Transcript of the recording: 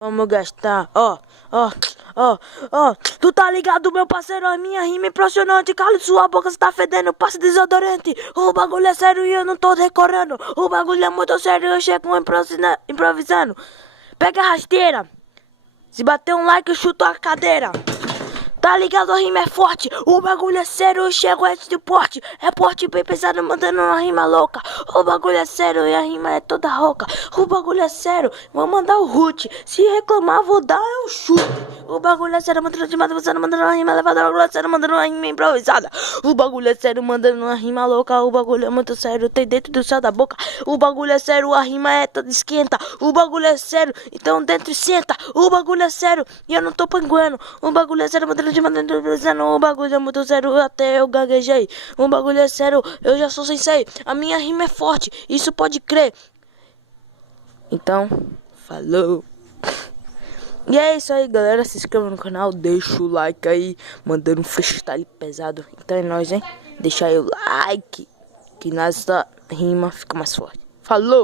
Vamos gastar, ó. Tu tá ligado, meu parceiro? A minha rima é impressionante. Cala sua boca, você tá fedendo, passa desodorante. O bagulho é sério e eu não tô decorando. O bagulho é muito sério, eu chego improvisando. Pega a rasteira. Se bater um like, eu chuto a cadeira. Tá ligado, a rima é forte. O bagulho é sério, eu chego de porte. É porte bem pesado, mandando uma rima louca. O bagulho é sério e a rima é toda rouca. O bagulho é sério, vou mandar o root. Se reclamar, vou dar um chute. O bagulho é sério, mandando uma rima levada. O bagulho é sério, mandando uma rima improvisada. O bagulho é sério, mandando uma rima louca. O bagulho é muito sério, tem dentro do céu da boca. O bagulho é sério, a rima é toda esquenta. O bagulho é sério, então dentro senta. O bagulho é sério e eu não tô panguando. O bagulho é sério, mandando o bagulho é muito sério, até eu gaguejei. O bagulho é sério, eu já sou sensei. A minha rima é forte, isso pode crer. Então, falou. E é isso aí, galera. Se inscreva no canal, deixa o like aí, mandando um freestyle pesado. Então é nóis, hein? Deixa aí o like, que nessa rima fica mais forte. Falou!